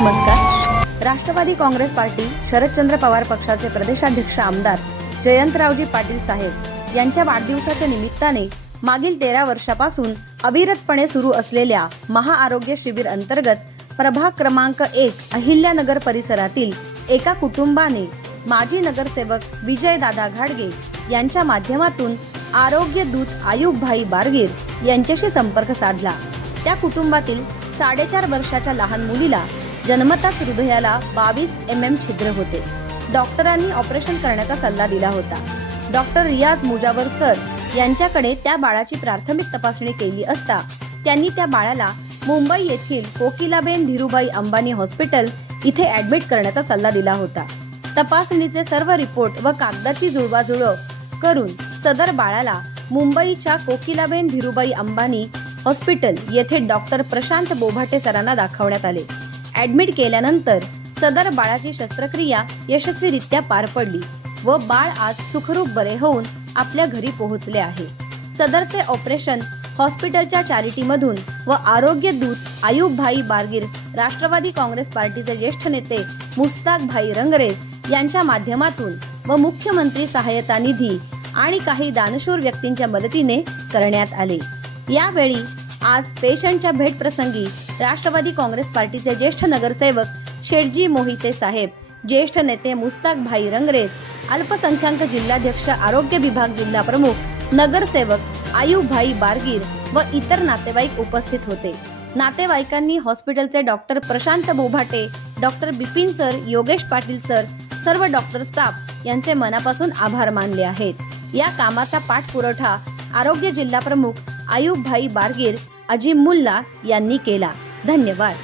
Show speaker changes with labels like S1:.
S1: नमस्कार. राष्ट्रवादी काँग्रेस पार्टी शरदचंद्र पवार पक्षाचे प्रदेशाध्यक्ष आमदार जयंतरावजी पाटील साहेब यांच्या वाढदिवसाच्या निमित्ताने मागील तेरा वर्षापासून अविरतपणे सुरू असलेल्या महाआरोग्य शिबिर अंतर्गत प्रभाग क्रमांक एक अहिल्यानगर परिसरातील एका कुटुंबाने माजी नगरसेवक विजयदादा घाडगे यांच्या माध्यमातून आरोग्य दूत आयुबभाई बारगीर यांच्याशी संपर्क साधला. त्या कुटुंबातील साडेचार वर्षाच्या लहान मुलीला जन्मताच हृदयाला बावीस एम एम छिद्र होते. डॉक्टरांनी ऑपरेशन करण्याचा सल्ला दिला होता. डॉक्टर रियाज मुजावर सर यांच्याकडे त्या बाळाची प्राथमिक तपासणी केली असता त्यांनी त्या बाळाला मुंबई येथील कोकिलाबेन धीरुबाई अंबानी हॉस्पिटल इथे ऍडमिट करण्याचा सल्ला दिला होता. तपासणीचे सर्व रिपोर्ट व कागदाची जुळवाजुळव करून सदर बाळाला मुंबईच्या कोकिलाबेन धीरुबाई अंबानी हॉस्पिटल येथे डॉक्टर प्रशांत बोभाटे सरांना दाखवण्यात आले. ऍडमिट केल्यानंतर सदर बाळाची शस्त्रक्रिया यशस्वीरित्या पार पडली व बाळ आज सुखरूप बरे होऊन आपल्या घरी पोहोचले आहे. सदरचे ऑपरेशन हॉस्पिटलच्या चॅरिटीमधून व आरोग्य दूत आयुब भाई बारगीर राष्ट्रवादी काँग्रेस पार्टीचे ज्येष्ठ नेते मुस्ताक भाई रंगरेज यांच्या माध्यमातून व मुख्यमंत्री सहायता निधी आणि काही दानशूर व्यक्तींच्या मदतीने करण्यात आले. यावेळी आज पेशंटच्या भेट प्रसंगी राष्ट्रवादी काँग्रेस पार्टीचे ज्येष्ठ नगरसेवक शेठजी मोहिते साहेब ज्येष्ठ नेते मुस्ताक भाई रंगरेज अल्पसंख्याक जिल्हाध्यक्ष आरोग्य विभाग जिल्हा प्रमुख नगरसेवक आयुब भाई बारगीर व इतर नातेवाईक उपस्थित होते. नातेवाईकांनी हॉस्पिटलचे doctor Prashant Bobhate doctor Bipin sir Yogesh Patil sir सर्व डॉक्टर स्टाफ यांचे मनापासून आभार मानले आहेत. या कामाचा पाठपुरवठा आरोग्य जिल्हा प्रमुख आयुब भाई बारगीर अजिम मुल्ला यांनी केला. धन्यवाद.